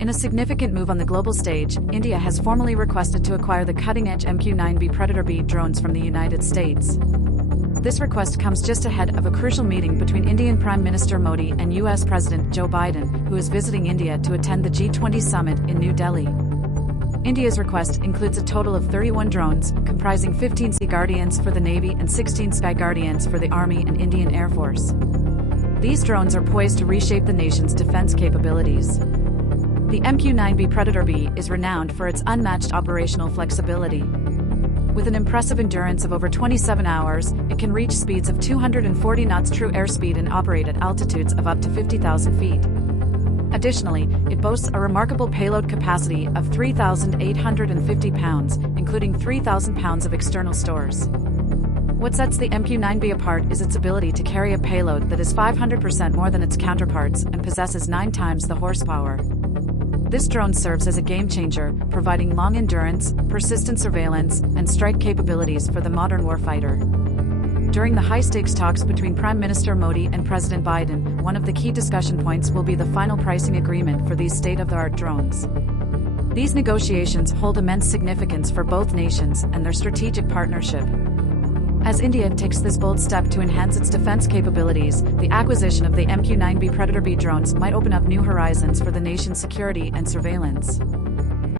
In a significant move on the global stage, India has formally requested to acquire the cutting-edge MQ-9B Predator B drones from the United States. This request comes just ahead of a crucial meeting between Indian Prime Minister Modi and US President Joe Biden, who is visiting India to attend the G20 Summit in New Delhi. India's request includes a total of 31 drones, comprising 15 Sea Guardians for the Navy and 16 Sky Guardians for the Army and Indian Air Force. These drones are poised to reshape the nation's defense capabilities. The MQ-9B Predator B is renowned for its unmatched operational flexibility. With an impressive endurance of over 27 hours, it can reach speeds of 240 knots true airspeed and operate at altitudes of up to 50,000 feet. Additionally, it boasts a remarkable payload capacity of 3,850 pounds, including 3,000 pounds of external stores. What sets the MQ-9B apart is its ability to carry a payload that is 500% more than its counterparts and possesses 9 times the horsepower. This drone serves as a game-changer, providing long endurance, persistent surveillance, and strike capabilities for the modern warfighter. During the high-stakes talks between Prime Minister Modi and President Biden, one of the key discussion points will be the final pricing agreement for these state-of-the-art drones. These negotiations hold immense significance for both nations and their strategic partnership. As India takes this bold step to enhance its defense capabilities, the acquisition of the MQ-9B Predator B drones might open up new horizons for the nation's security and surveillance.